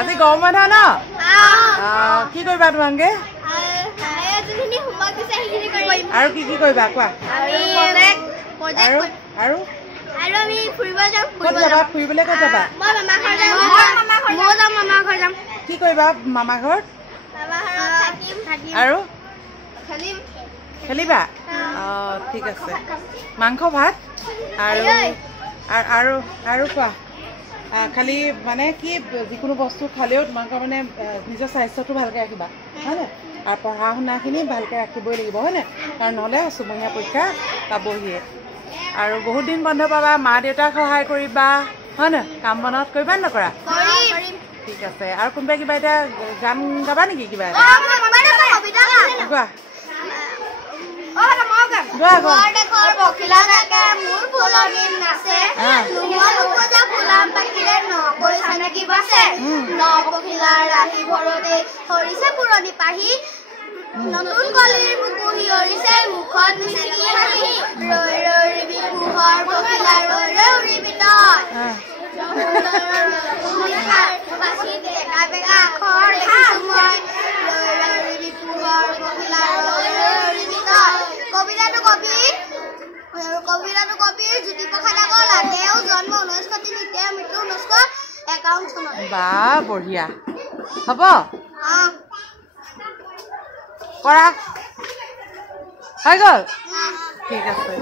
আজি গৰম বন্ধ ন কি কৰিবা তোমালোকে আৰু কি কৰিবা কোৱা আৰু ফুৰিবলৈ ক'ত যাবা কি কৰিবা মামা ঘৰত আৰু খেলিবা ঠিক আছে মাংস ভাত আৰু কোৱা খালি মানে কি যিকোনো বস্তু খালেও তোমালোকৰ মানে নিজৰ স্বাস্থ্যটো ভালকৈ ৰাখিবা হয়নে আৰু পঢ়া শুনাখিনি ভালকৈ ৰাখিবই লাগিব হয়নে কাৰণ নহ'লে ছমহীয়া পৰীক্ষা পাবহিয়ে আৰু বহুত দিন বন্ধ পাবা মা দেউতাক সহায় কৰিবা হয়নে কাম বনত কৰিবা নকৰা ঠিক আছে আৰু কোনোবাই কিবা এতিয়া গান গাবা নেকি কিবা নতুন কলিৰ মুকুহি অৰিছে মুখত মিচিকি হাঁহি ৰৈ ৰৈ ৰিবি পোহৰ পখিলা ৰৈ ৰৈ উৰিবি তই বাছি ডেকা বেকা আখৰ দেখিছো মই ৰৈ ৰৈ ৰিবি পোহৰ পখিলা ৰৈ ৰৈ উৰিবি তই কবিতাটো কবিৰ জ্যোতিপ্ৰসাদ আগৰৱালা তেওঁ জন্ম 1903 তেওঁ মৃত্যু 1951 চনত বা বঢ়িয়া হ'ব কৰা হৈ গ'ল ঠিক আছে